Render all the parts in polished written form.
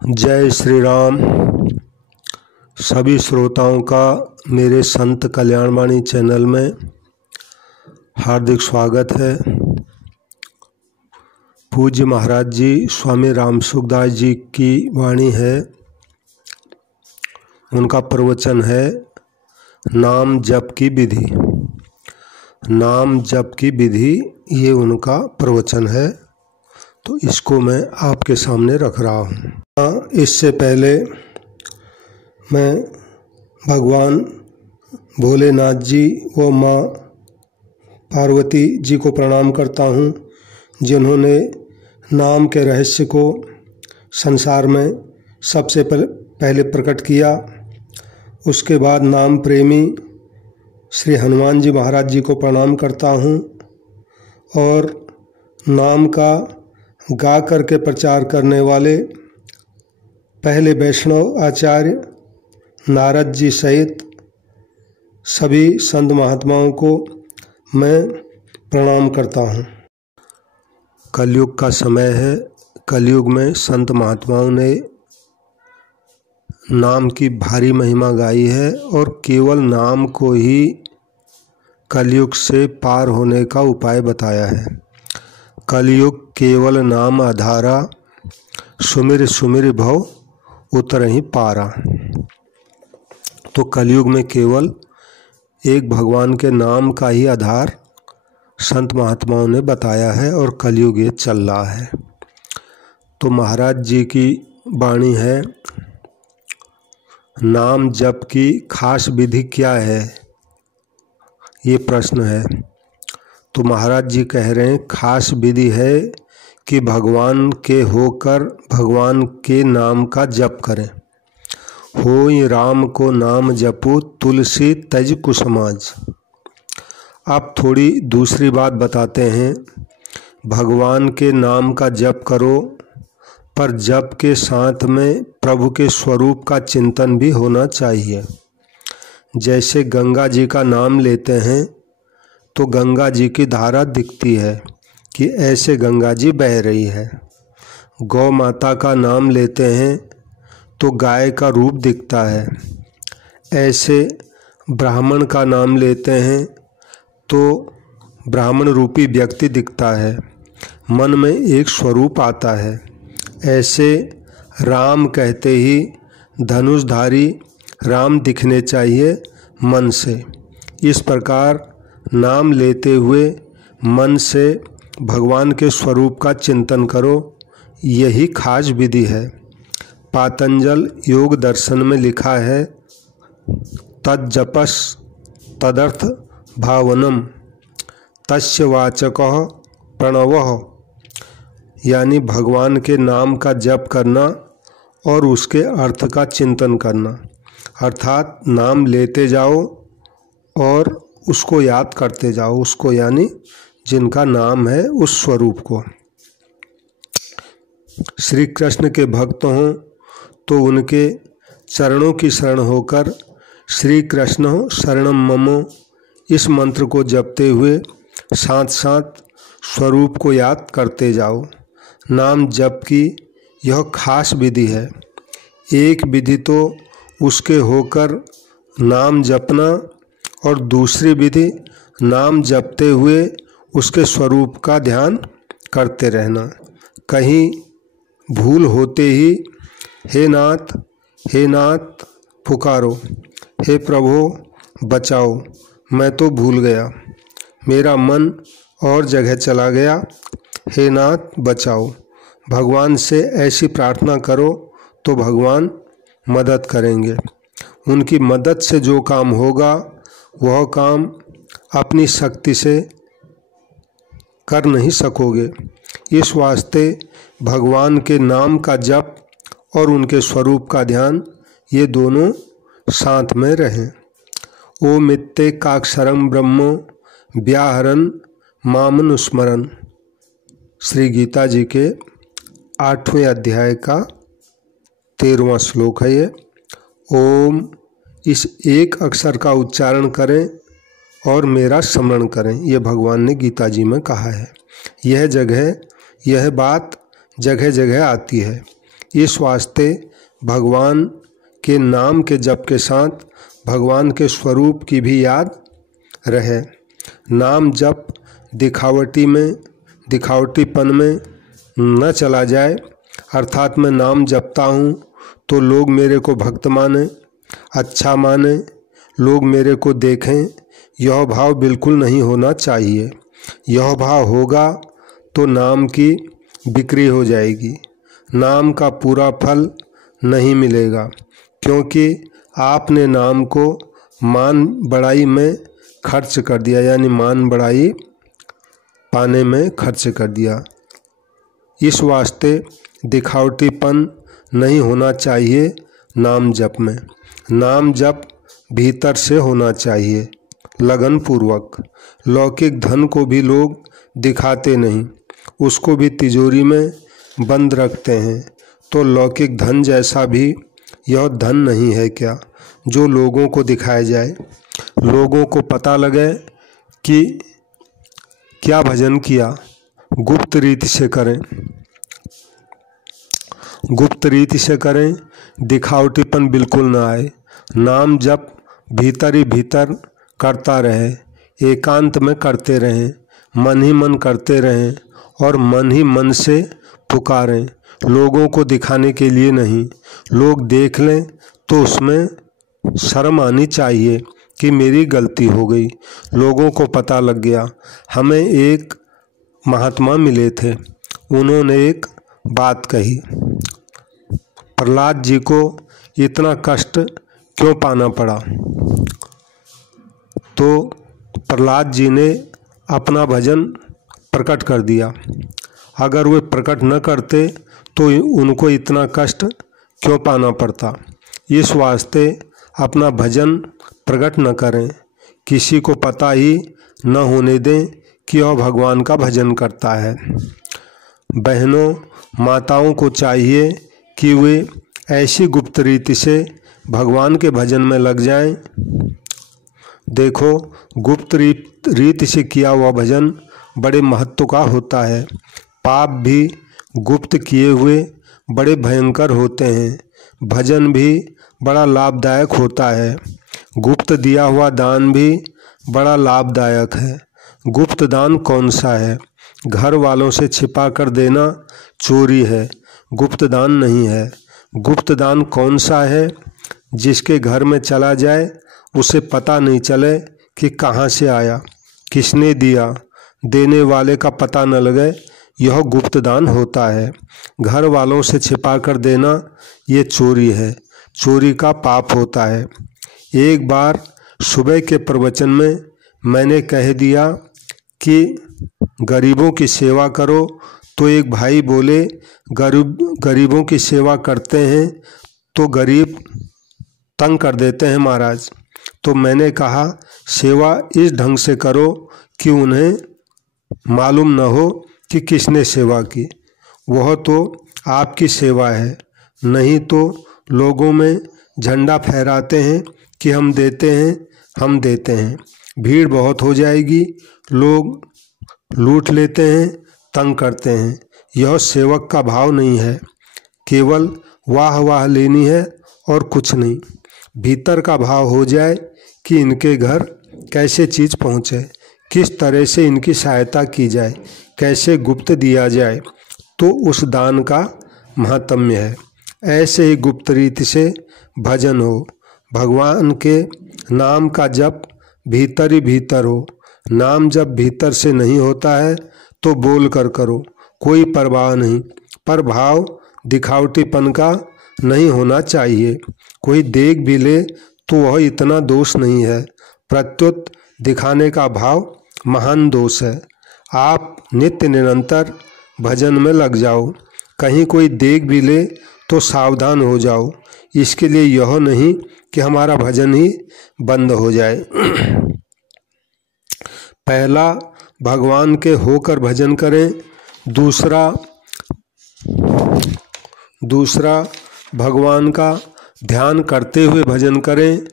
जय श्री राम। सभी श्रोताओं का मेरे संत कल्याणवाणी चैनल में हार्दिक स्वागत है। पूज्य महाराज जी स्वामी राम सुखदास जी की वाणी है, उनका प्रवचन है नाम जप की विधि। नाम जप की विधि ये उनका प्रवचन है, तो इसको मैं आपके सामने रख रहा हूँ। इससे पहले मैं भगवान भोलेनाथ जी व माँ पार्वती जी को प्रणाम करता हूँ, जिन्होंने नाम के रहस्य को संसार में सबसे पहले प्रकट किया। उसके बाद नाम प्रेमी श्री हनुमान जी महाराज जी को प्रणाम करता हूँ और नाम का गा करके प्रचार करने वाले पहले वैष्णव आचार्य नारद जी सहित सभी संत महात्माओं को मैं प्रणाम करता हूँ। कलयुग का समय है। कलयुग में संत महात्माओं ने नाम की भारी महिमा गाई है और केवल नाम को ही कलयुग से पार होने का उपाय बताया है। कलयुग केवल नाम आधारा, सुमिर सुमिर भव उतरहि पारा। तो कलयुग में केवल एक भगवान के नाम का ही आधार संत महात्माओं ने बताया है और कलयुग ये चल रहा है। तो महाराज जी की वाणी है, नाम जप की खास विधि क्या है, ये प्रश्न है। तो महाराज जी कह रहे हैं खास विधि है कि भगवान के होकर भगवान के नाम का जप करें। होई राम को नाम जपू तुलसी तज कुसमाज। आप थोड़ी दूसरी बात बताते हैं, भगवान के नाम का जप करो, पर जप के साथ में प्रभु के स्वरूप का चिंतन भी होना चाहिए। जैसे गंगा जी का नाम लेते हैं तो गंगा जी की धारा दिखती है कि ऐसे गंगा जी बह रही है। गौ माता का नाम लेते हैं तो गाय का रूप दिखता है। ऐसे ब्राह्मण का नाम लेते हैं तो ब्राह्मण रूपी व्यक्ति दिखता है, मन में एक स्वरूप आता है। ऐसे राम कहते ही धनुषधारी राम दिखने चाहिए मन से। इस प्रकार नाम लेते हुए मन से भगवान के स्वरूप का चिंतन करो, यही खास विधि है। पातंजल योग दर्शन में लिखा है, तज्जपस तदर्थ भावनम तस्य वाचकः प्रणवः। यानी भगवान के नाम का जप करना और उसके अर्थ का चिंतन करना, अर्थात नाम लेते जाओ और उसको याद करते जाओ, उसको यानी जिनका नाम है उस स्वरूप को। श्री कृष्ण के भक्त हों तो उनके चरणों की शरण होकर श्री कृष्ण शरणम ममो इस मंत्र को जपते हुए साथ साथ स्वरूप को याद करते जाओ। नाम जप की यह खास विधि है। एक विधि तो उसके होकर नाम जपना और दूसरी विधि नाम जपते हुए उसके स्वरूप का ध्यान करते रहना। कहीं भूल होते ही हे नाथ पुकारो, हे प्रभु बचाओ, मैं तो भूल गया, मेरा मन और जगह चला गया, हे नाथ बचाओ। भगवान से ऐसी प्रार्थना करो तो भगवान मदद करेंगे। उनकी मदद से जो काम होगा वह काम अपनी शक्ति से कर नहीं सकोगे। इस वास्ते भगवान के नाम का जप और उनके स्वरूप का ध्यान ये दोनों साथ में रहें। ओम इत्येकाक्षरं ब्रह्मो व्याहरन् मामनुस्मरन्। श्री गीता जी के 8वें अध्याय का 13वां श्लोक है ये। ओम, इस एक अक्षर का उच्चारण करें और मेरा स्मरण करें, ये भगवान ने गीता जी में कहा है। यह बात जगह जगह आती है। इस वास्ते भगवान के नाम के जप के साथ भगवान के स्वरूप की भी याद रहे। नाम जप दिखावटीपन में न चला जाए, अर्थात मैं नाम जपता हूँ तो लोग मेरे को भक्त माने, अच्छा माने, लोग मेरे को देखें, यह भाव बिल्कुल नहीं होना चाहिए। यह भाव होगा तो नाम की बिक्री हो जाएगी, नाम का पूरा फल नहीं मिलेगा, क्योंकि आपने नाम को मान बढ़ाई में खर्च कर दिया, यानी मान बढ़ाई पाने में खर्च कर दिया। इस वास्ते दिखावटीपन नहीं होना चाहिए नाम जप में। नाम जप भीतर से होना चाहिए, लगन पूर्वक। लौकिक धन को भी लोग दिखाते नहीं, उसको भी तिजोरी में बंद रखते हैं। तो लौकिक धन जैसा भी यह धन नहीं है क्या, जो लोगों को दिखाया जाए, लोगों को पता लगे कि क्या भजन किया। गुप्त रीति से करें, गुप्त रीति से करें, दिखावटीपन बिल्कुल ना आए। नाम जप भीतर ही भीतर करता रहे, एकांत में करते रहें, मन ही मन करते रहें और मन ही मन से पुकारें, लोगों को दिखाने के लिए नहीं। लोग देख लें तो उसमें शर्म आनी चाहिए कि मेरी गलती हो गई, लोगों को पता लग गया। हमें एक महात्मा मिले थे, उन्होंने एक बात कही, प्रहलाद जी को इतना कष्ट क्यों पाना पड़ा। तो प्रहलाद जी ने अपना भजन प्रकट कर दिया, अगर वे प्रकट न करते तो उनको इतना कष्ट क्यों पाना पड़ता। इस वास्ते अपना भजन प्रकट न करें, किसी को पता ही न होने दें कि वह भगवान का भजन करता है। बहनों माताओं को चाहिए कि वे ऐसी गुप्त रीति से भगवान के भजन में लग जाएं। देखो, गुप्त रीति से किया हुआ भजन बड़े महत्व का होता है। पाप भी गुप्त किए हुए बड़े भयंकर होते हैं, भजन भी बड़ा लाभदायक होता है। गुप्त दिया हुआ दान भी बड़ा लाभदायक है। गुप्त दान कौन सा है? घर वालों से छिपा कर देना चोरी है, गुप्त दान नहीं है। गुप्त दान कौन सा है? जिसके घर में चला जाए उसे पता नहीं चले कि कहाँ से आया, किसने दिया, देने वाले का पता न लगे, यह गुप्त दान होता है। घर वालों से छिपा कर देना ये चोरी है, चोरी का पाप होता है। एक बार सुबह के प्रवचन में मैंने कह दिया कि गरीबों की सेवा करो, तो एक भाई बोले गरीबों की सेवा करते हैं तो गरीब तंग कर देते हैं महाराज। तो मैंने कहा सेवा इस ढंग से करो कि उन्हें मालूम न हो कि किसने सेवा की, वह तो आपकी सेवा है। नहीं तो लोगों में झंडा फहराते हैं कि हम देते हैं, हम देते हैं, भीड़ बहुत हो जाएगी, लोग लूट लेते हैं, तंग करते हैं। यह सेवक का भाव नहीं है, केवल वाह वाह लेनी है और कुछ नहीं। भीतर का भाव हो जाए कि इनके घर कैसे चीज़ पहुँचे, किस तरह से इनकी सहायता की जाए, कैसे गुप्त दिया जाए, तो उस दान का महात्म्य है। ऐसे ही गुप्त रीति से भजन हो, भगवान के नाम का जप भीतर ही भीतर हो। नाम जब भीतर से नहीं होता है तो बोल कर करो, कोई परवाह नहीं, पर भाव दिखावटीपन का नहीं होना चाहिए। कोई देख भी ले तो वह इतना दोष नहीं है, प्रत्युत दिखाने का भाव महान दोष है। आप नित्य निरंतर भजन में लग जाओ, कहीं कोई देख भी ले तो सावधान हो जाओ। इसके लिए यह नहीं कि हमारा भजन ही बंद हो जाए। पहला भगवान के होकर भजन करें, दूसरा भगवान का ध्यान करते हुए भजन करें,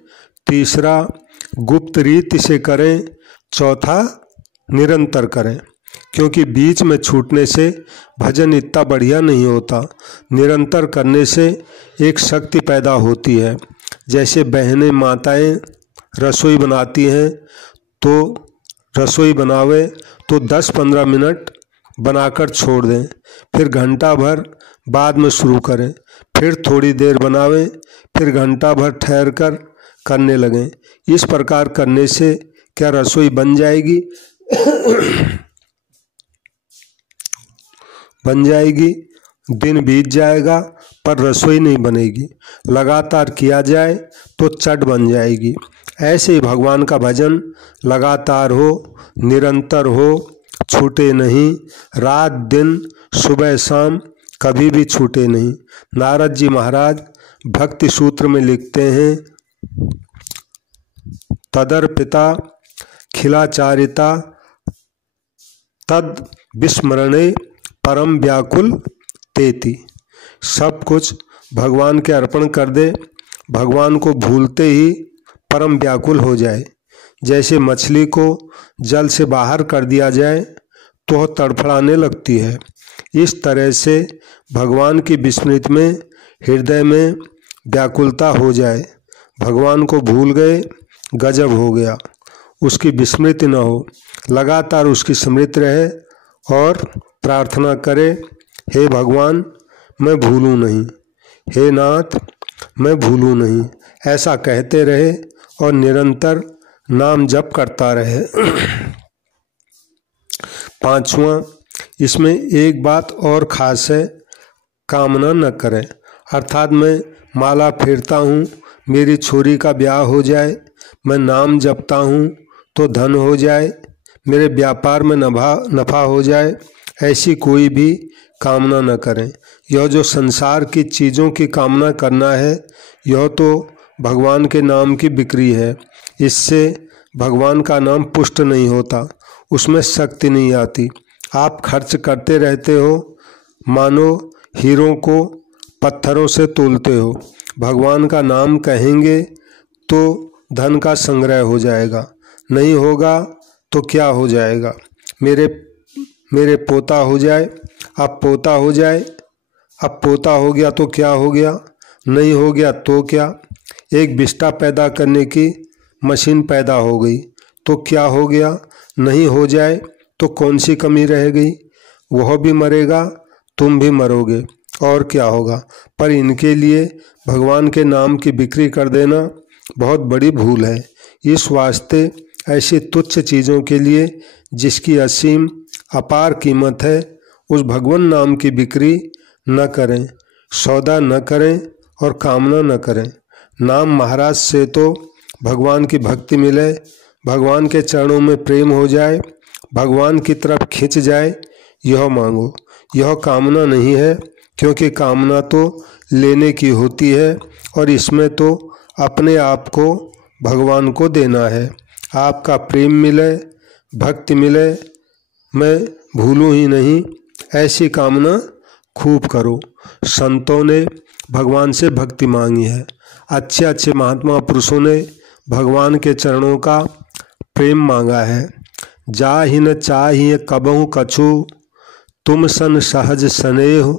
तीसरा गुप्त रीति से करें, चौथा निरंतर करें। क्योंकि बीच में छूटने से भजन इतना बढ़िया नहीं होता। निरंतर करने से एक शक्ति पैदा होती है। जैसे बहनें माताएं रसोई बनाती हैं तो रसोई बनावे तो 10-15 मिनट बनाकर छोड़ दें, फिर घंटा भर बाद में शुरू करें, फिर थोड़ी देर बनावें, फिर घंटा भर ठहर कर करने लगें। इस प्रकार करने से क्या रसोई बन जाएगी? बन जाएगी। दिन बीत जाएगा पर रसोई नहीं बनेगी। लगातार किया जाए तो चट बन जाएगी। ऐसे ही भगवान का भजन लगातार हो, निरंतर हो, छूटे नहीं। रात दिन सुबह शाम कभी भी छूटे नहीं। नारद जी महाराज भक्ति सूत्र में लिखते हैं, तदर्पिता खिलाचारिता तद विस्मरणे परम व्याकुल तेति। सब कुछ भगवान के अर्पण कर दे, भगवान को भूलते ही परम व्याकुल हो जाए। जैसे मछली को जल से बाहर कर दिया जाए तो वह तड़फड़ाने लगती है, इस तरह से भगवान की विस्मृति में हृदय में व्याकुलता हो जाए। भगवान को भूल गए, गजब हो गया। उसकी विस्मृति न हो, लगातार उसकी स्मृति रहे और प्रार्थना करे, हे भगवान मैं भूलूं नहीं, हे नाथ मैं भूलूं नहीं। ऐसा कहते रहे और निरंतर नाम जप करता रहे। पांचवा, इसमें एक बात और खास है, कामना न करें। अर्थात मैं माला फेरता हूँ, मेरी छोरी का ब्याह हो जाए, मैं नाम जपता हूँ तो धन हो जाए, मेरे व्यापार में नफा हो जाए, ऐसी कोई भी कामना न करें। यह जो संसार की चीज़ों की कामना करना है, यह तो भगवान के नाम की बिक्री है। इससे भगवान का नाम पुष्ट नहीं होता, उसमें शक्ति नहीं आती। आप खर्च करते रहते हो, मानो हीरों को पत्थरों से तोलते हो। भगवान का नाम कहेंगे तो धन का संग्रह हो जाएगा, नहीं होगा तो क्या हो जाएगा? मेरे पोता हो जाए, अब पोता हो जाए, अब पोता हो गया तो क्या हो गया? नहीं हो गया तो क्या? एक बिस्टा पैदा करने की मशीन पैदा हो गई तो क्या हो गया? नहीं हो जाए तो कौन सी कमी रह गई? वह भी मरेगा, तुम भी मरोगे, और क्या होगा? पर इनके लिए भगवान के नाम की बिक्री कर देना बहुत बड़ी भूल है। इस वास्ते ऐसी तुच्छ चीज़ों के लिए जिसकी असीम अपार कीमत है, उस भगवान नाम की बिक्री न करें, सौदा न करें और कामना न करें। नाम महाराज से तो भगवान की भक्ति मिले, भगवान के चरणों में प्रेम हो जाए, भगवान की तरफ खिंच जाए, यह मांगो। यह कामना नहीं है, क्योंकि कामना तो लेने की होती है और इसमें तो अपने आप को भगवान को देना है। आपका प्रेम मिले, भक्ति मिले, मैं भूलूं ही नहीं, ऐसी कामना खूब करो। संतों ने भगवान से भक्ति मांगी है, अच्छे अच्छे महात्मा पुरुषों ने भगवान के चरणों का प्रेम मांगा है। जाहि न चाहिए कबहु कछु, तुम सन सहज स्नेह,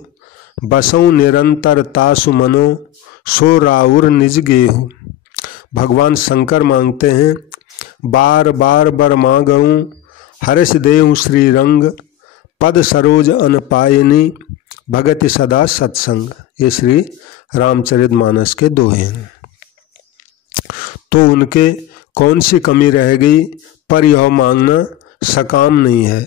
बसऊँ निरंतर तासु मनो, सो राउर निज गेहु। भगवान शंकर मांगते हैं, बार बार बर मांगऊँ, हर्ष देहु श्री रंग, पद सरोज अन पायनी, भगति सदा सत्संग। ये श्री रामचरितमानस के दोहे हैं। तो उनके कौन सी कमी रह गई, पर यह मांगना सकाम नहीं है।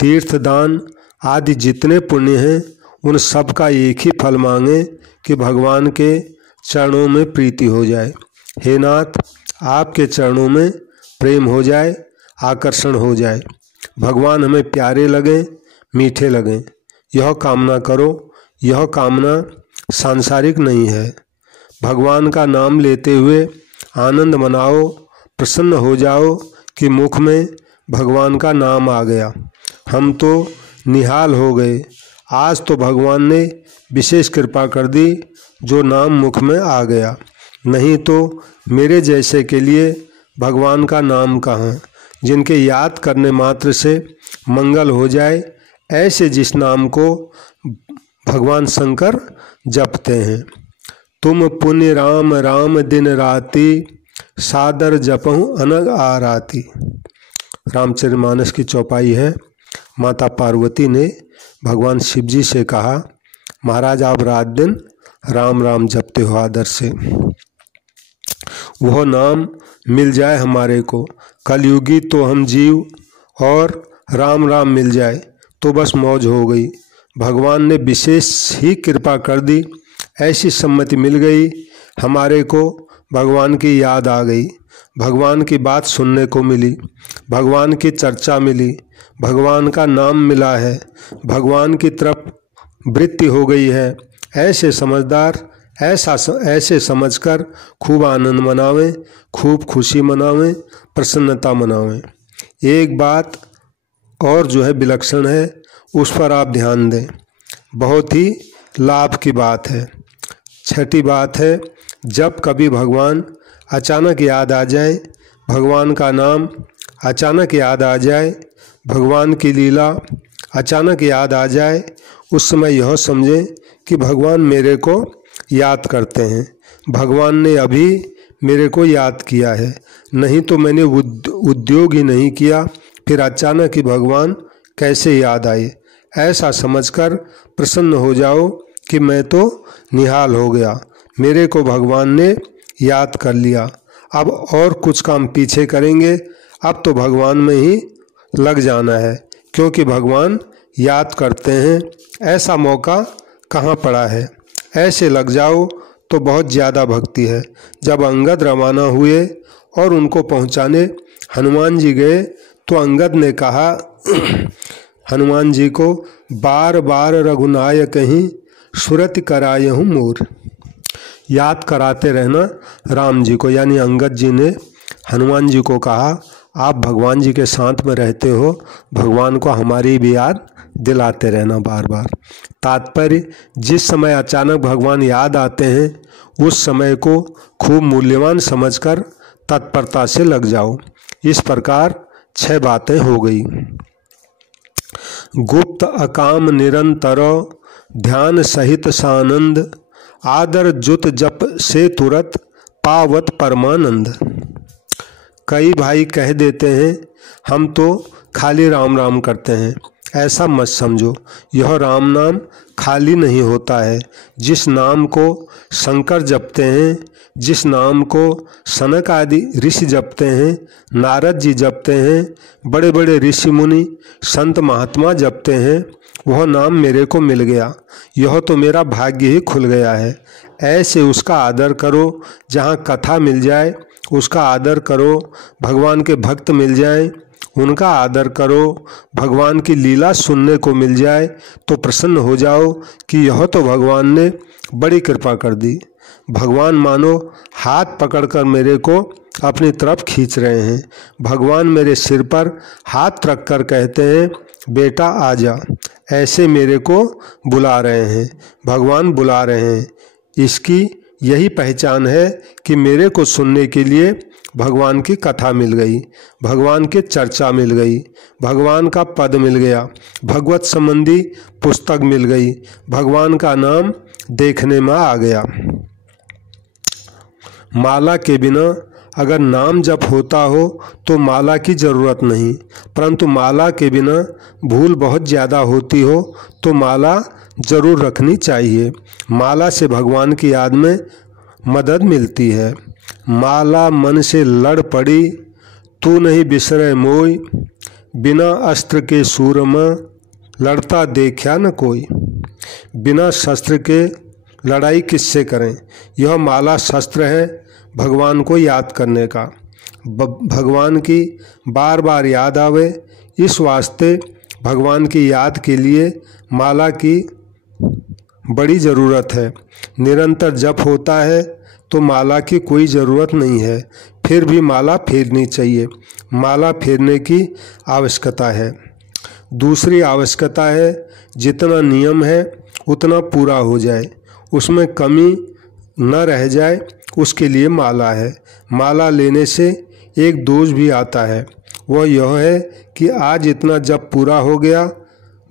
तीर्थ दान आदि जितने पुण्य हैं, उन सब का एक ही फल मांगे कि भगवान के चरणों में प्रीति हो जाए। हे नाथ, आपके चरणों में प्रेम हो जाए, आकर्षण हो जाए, भगवान हमें प्यारे लगें, मीठे लगें, यह कामना करो। यह कामना सांसारिक नहीं है। भगवान का नाम लेते हुए आनंद मनाओ, प्रसन्न हो जाओ कि मुख में भगवान का नाम आ गया। हम तो निहाल हो गए। आज तो भगवान ने विशेष कृपा कर दी, जो नाम मुख में आ गया। नहीं तो मेरे जैसे के लिए भगवान का नाम कहाँ। जिनके याद करने मात्र से मंगल हो जाए, ऐसे जिस नाम को भगवान शंकर जपते हैं। तुम पुण्य राम राम दिन राति, सादर जपहूँ अनग आराती। रामचरितमानस की चौपाई है। माता पार्वती ने भगवान शिव जी से कहा, महाराज आप रात दिन राम राम जपते हो आदर से, वह नाम मिल जाए हमारे को, कलयुगी तो हम जीव, और राम राम मिल जाए तो बस मौज हो गई। भगवान ने विशेष ही कृपा कर दी, ऐसी सम्मति मिल गई हमारे को, भगवान की याद आ गई, भगवान की बात सुनने को मिली, भगवान की चर्चा मिली, भगवान का नाम मिला है, भगवान की तरफ वृत्ति हो गई है। ऐसे समझदार ऐसे समझकर खूब आनंद मनावें, खूब खुशी मनावें, प्रसन्नता मनावें। एक बात और जो है विलक्षण है, उस पर आप ध्यान दें, बहुत ही लाभ की बात है। छठी बात है, जब कभी भगवान अचानक याद आ जाए, भगवान का नाम अचानक याद आ जाए, भगवान की लीला अचानक याद आ जाए, उस समय यह समझें कि भगवान मेरे को याद करते हैं, भगवान ने अभी मेरे को याद किया है, नहीं तो मैंने उद्योग ही नहीं किया, फिर अचानक ही भगवान कैसे याद आए। ऐसा समझकर प्रसन्न हो जाओ कि मैं तो निहाल हो गया, मेरे को भगवान ने याद कर लिया, अब और कुछ काम पीछे करेंगे, अब तो भगवान में ही लग जाना है, क्योंकि भगवान याद करते हैं, ऐसा मौका कहाँ पड़ा है। ऐसे लग जाओ तो बहुत ज़्यादा भक्ति है। जब अंगद रवाना हुए और उनको पहुँचाने हनुमान जी गए, तो अंगद ने कहा हनुमान जी को, बार बार रघुनायक ही सुरति करायहूँ मोर। याद कराते रहना राम जी को, यानी अंगद जी ने हनुमान जी को कहा, आप भगवान जी के साथ में रहते हो, भगवान को हमारी भी याद दिलाते रहना बार बार। तात्पर्य, जिस समय अचानक भगवान याद आते हैं, उस समय को खूब मूल्यवान समझकर तत्परता से लग जाओ। इस प्रकार 6 बातें हो गई। गुप्त अकाम निरंतर, ध्यान सहित सानंद, आदर जुत जप से तुरत, पावत परमानंद। कई भाई कह देते हैं हम तो खाली राम राम करते हैं, ऐसा मत समझो, यह राम नाम खाली नहीं होता है। जिस नाम को शंकर जपते हैं, जिस नाम को सनक आदि ऋषि जपते हैं, नारद जी जपते हैं, बड़े बड़े ऋषि मुनि संत महात्मा जपते हैं, वह नाम मेरे को मिल गया, यह तो मेरा भाग्य ही खुल गया है। ऐसे उसका आदर करो, जहाँ कथा मिल जाए उसका आदर करो, भगवान के भक्त मिल जाएं उनका आदर करो, भगवान की लीला सुनने को मिल जाए तो प्रसन्न हो जाओ कि यह तो भगवान ने बड़ी कृपा कर दी। भगवान मानो हाथ पकड़कर मेरे को अपनी तरफ खींच रहे हैं, भगवान मेरे सिर पर हाथ रख कर कहते हैं, बेटा आजा, ऐसे मेरे को बुला रहे हैं, भगवान बुला रहे हैं। इसकी यही पहचान है कि मेरे को सुनने के लिए भगवान की कथा मिल गई, भगवान की चर्चा मिल गई, भगवान का पद मिल गया, भगवत संबंधी पुस्तक मिल गई, भगवान का नाम देखने में आ गया। माला के बिना अगर नाम जप होता हो तो माला की ज़रूरत नहीं, परंतु माला के बिना भूल बहुत ज़्यादा होती हो तो माला ज़रूर रखनी चाहिए। माला से भगवान की याद में मदद मिलती है। माला मन से लड़ पड़ी, तू नहीं बिसरे मोई, बिना अस्त्र के सूरमा लड़ता देखा न कोई। बिना शस्त्र के लड़ाई किससे करें। यह माला शस्त्र है भगवान को याद करने का, भगवान की बार बार याद आवे, इस वास्ते भगवान की याद के लिए माला की बड़ी ज़रूरत है। निरंतर जप होता है तो माला की कोई ज़रूरत नहीं है, फिर भी माला फेरनी चाहिए, माला फेरने की आवश्यकता है। दूसरी आवश्यकता है जितना नियम है उतना पूरा हो जाए, उसमें कमी न रह जाए, उसके लिए माला है। माला लेने से एक दोष भी आता है, वह यह है कि आज इतना जप पूरा हो गया,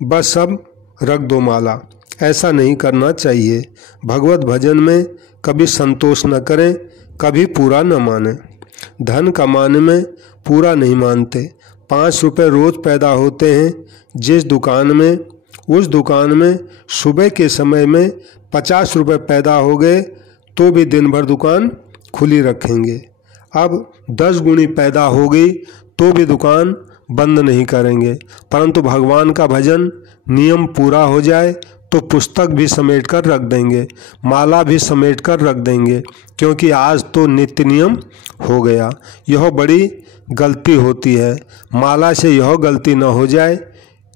बस अब रख दो माला। ऐसा नहीं करना चाहिए। भगवत भजन में कभी संतोष न करें, कभी पूरा न माने। धन कमाने में पूरा नहीं मानते। 5 रुपये रोज पैदा होते हैं। जिस दुकान में, उस दुकान में सुबह के समय में 50 रुपये पैदा हो गए तो भी दिन भर दुकान खुली रखेंगे। अब 10 गुनी पैदा हो गई तो भी दुकान बंद नहीं करेंगे। परंतु भगवान का भजन नियम पूरा हो जाए तो पुस्तक भी समेट कर रख देंगे, माला भी समेट कर रख देंगे, क्योंकि आज तो नित्य नियम हो गया। यह बड़ी गलती होती है। माला से यह गलती न हो जाए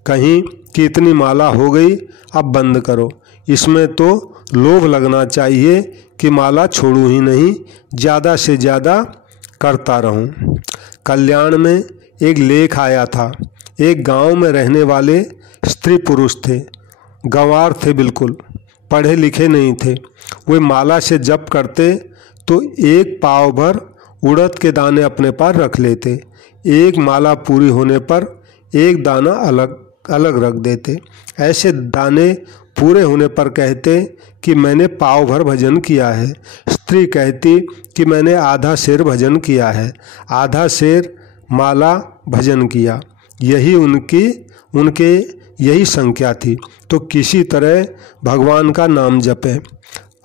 कहीं कि इतनी माला हो गई अब बंद करो। इसमें तो लोभ लगना चाहिए कि माला छोड़ूं ही नहीं, ज़्यादा से ज़्यादा करता रहूं। कल्याण में एक लेख आया था। एक गांव में रहने वाले स्त्री पुरुष थे, गंवार थे, बिल्कुल पढ़े लिखे नहीं थे। वे माला से जप करते तो एक पाव भर उड़द के दाने अपने पास रख लेते। एक माला पूरी होने पर एक दाना अलग अलग रख देते। ऐसे दाने पूरे होने पर कहते कि मैंने पाव भर भजन किया है। स्त्री कहती कि मैंने आधा शेर भजन किया है, आधा शेर माला भजन किया। यही उनके यही संख्या थी। तो किसी तरह भगवान का नाम जपे,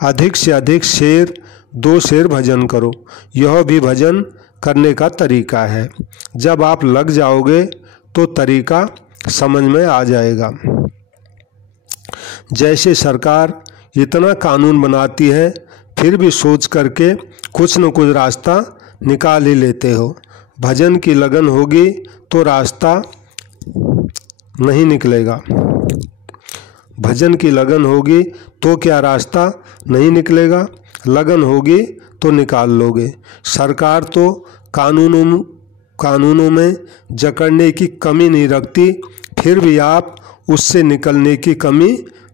अधिक से अधिक शेर, 2 शेर भजन करो। यह भी भजन करने का तरीका है। जब आप लग जाओगे तो तरीका समझ में आ जाएगा। जैसे सरकार इतना कानून बनाती है फिर भी सोच करके कुछ न कुछ रास्ता निकाल ही लेते हो। भजन की लगन होगी तो रास्ता नहीं निकलेगा। भजन की लगन होगी तो क्या रास्ता नहीं निकलेगा? लगन होगी तो निकाल लोगे। सरकार तो कानूनों में जकड़ने की कमी नहीं रखती, फिर भी आप उससे निकलने की कमी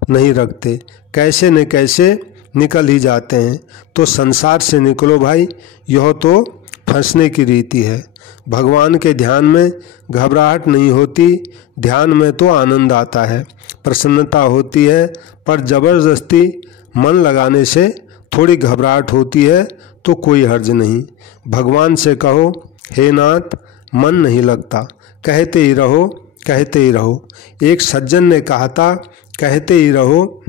नहीं रखते। कैसे न कैसे निकल ही जाते हैं। तो संसार से निकलो भाई, यह तो फंसने की रीति है। भगवान के ध्यान में घबराहट नहीं होती, ध्यान में तो आनंद आता है, प्रसन्नता होती है। पर ज़बरदस्ती मन लगाने से थोड़ी घबराहट होती है तो कोई हर्ज नहीं। भगवान से कहो, हे नाथ मन नहीं लगता, कहते ही रहो, कहते ही रहो। एक सज्जन ने कहा था, कहते ही रहो।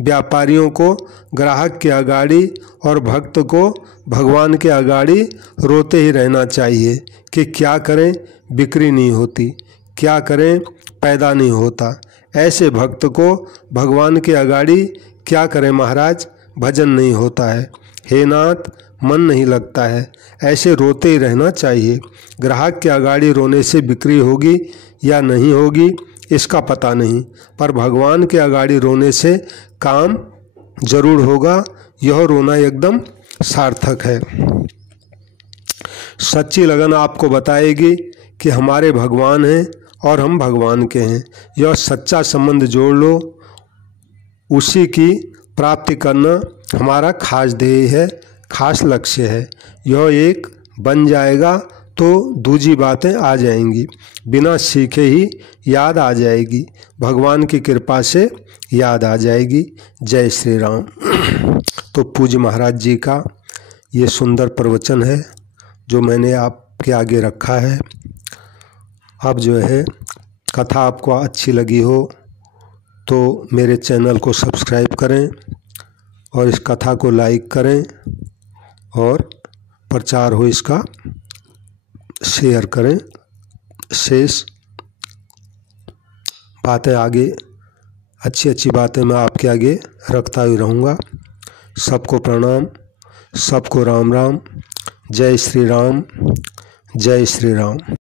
व्यापारियों को ग्राहक के अगाड़ी और भक्त को भगवान के अगाड़ी रोते ही रहना चाहिए कि क्या करें बिक्री नहीं होती, क्या करें पैदा नहीं होता। ऐसे भक्त को भगवान के अगाड़ी क्या करें महाराज, भजन नहीं होता है, हे नाथ मन नहीं लगता है, ऐसे रोते ही रहना चाहिए। ग्राहक के अगाड़ी रोने से बिक्री होगी या नहीं होगी इसका पता नहीं, पर भगवान के अगाड़ी रोने से काम जरूर होगा। यह रोना एकदम सार्थक है। सच्ची लगन आपको बताएगी कि हमारे भगवान हैं और हम भगवान के हैं। यह सच्चा संबंध जोड़ लो, उसी की प्राप्ति करना हमारा खास ध्येय है, खास लक्ष्य है। यह एक बन जाएगा तो दूजी बातें आ जाएंगी, बिना सीखे ही याद आ जाएगी, भगवान की कृपा से याद आ जाएगी। जय श्री राम। तो पूज्य महाराज जी का ये सुंदर प्रवचन है जो मैंने आपके आगे रखा है। अब जो है कथा आपको अच्छी लगी हो तो मेरे चैनल को सब्सक्राइब करें और इस कथा को लाइक करें और प्रचार हो इसका शेयर करें। शेष बातें आगे, अच्छी अच्छी बातें मैं आपके आगे रखता ही रहूँगा। सबको प्रणाम, सबको राम राम। जय श्री राम, जय श्री राम।